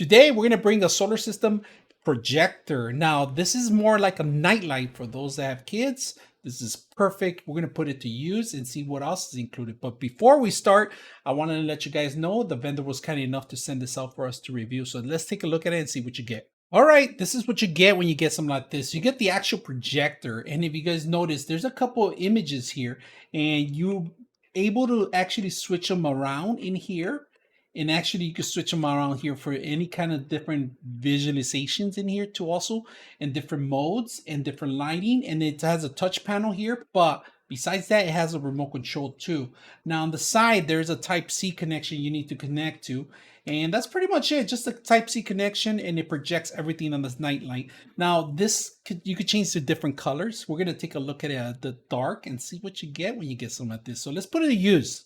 Today, we're going to bring a solar system projector. Now, this is more like a nightlight for those that have kids. This is perfect. We're going to put it to use and see what else is included. But before we start, I want to let you guys know the vendor was kind enough to send this out for us to review. So let's take a look at it and see what you get. All right, this is what you get when you get something like this. You get the actual projector. And if you guys notice, there's a couple of images here and you're able to actually switch them around in here. And actually you can switch them around here for any kind of different visualizations in here too also, and different modes and different lighting. And it has a touch panel here, but besides that, it has a remote control too. Now on the side, there's a Type-C connection you need to connect to. And that's pretty much it, just a Type-C connection, and it projects everything on this nightlight. Now you could change to different colors. We're gonna take a look at the dark and see what you get when you get something like this. So let's put it to use.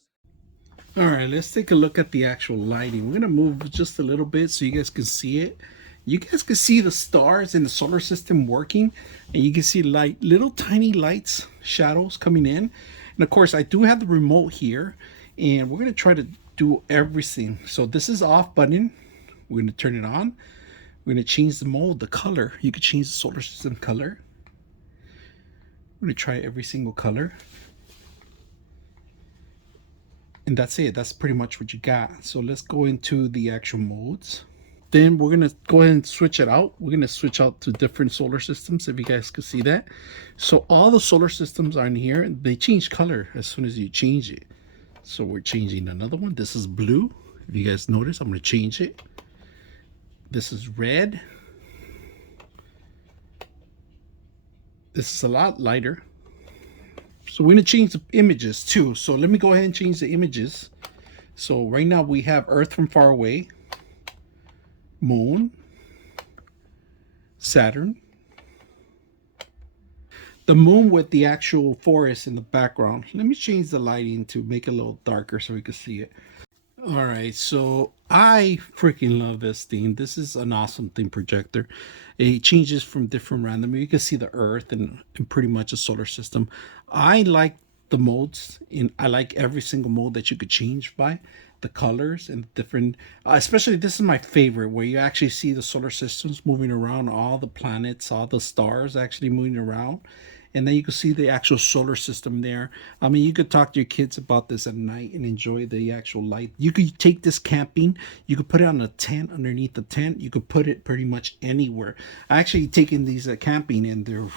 All right, let's take a look at the actual lighting. We're gonna move just a little bit so you guys can see it. You guys can see the stars in the solar system working, and you can see little tiny lights, shadows coming in. And of course, I do have the remote here, and we're gonna try to do everything. So this is off button. We're gonna turn it on. We're gonna change the mode, the color. You could change the solar system color. We're gonna try every single color. And that's it. That's pretty much what you got. So let's go into the actual modes. Then we're going to go ahead and switch it out. We're going to switch out to different solar systems, if you guys can see that. So all the solar systems are in here, and they change color as soon as you change it. So we're changing another one. This is blue. If you guys notice, I'm going to change it. This is red. This is a lot lighter. So we're going to change the images too. So let me go ahead and change the images. So right now we have Earth from far away, Moon, Saturn, the Moon with the actual forest in the background. Let me change the lighting to make it a little darker so we can see it. All right, so I freaking love this thing. This is an awesome thing projector. It changes from different random. You can see the Earth and pretty much a solar system. I like the modes, and I like every single mode that you could change by the colors and different. Especially this is my favorite, where you actually see the solar systems moving around, all the planets, all the stars actually moving around. And then you can see the actual solar system there. I mean, you could talk to your kids about this at night and enjoy the actual light. You could take this camping. You could put it on a tent, underneath the tent. You could put it pretty much anywhere. I actually taken these camping, and they're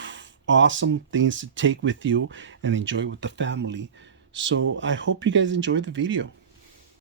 awesome things to take with you and enjoy with the family. So I hope you guys enjoyed the video.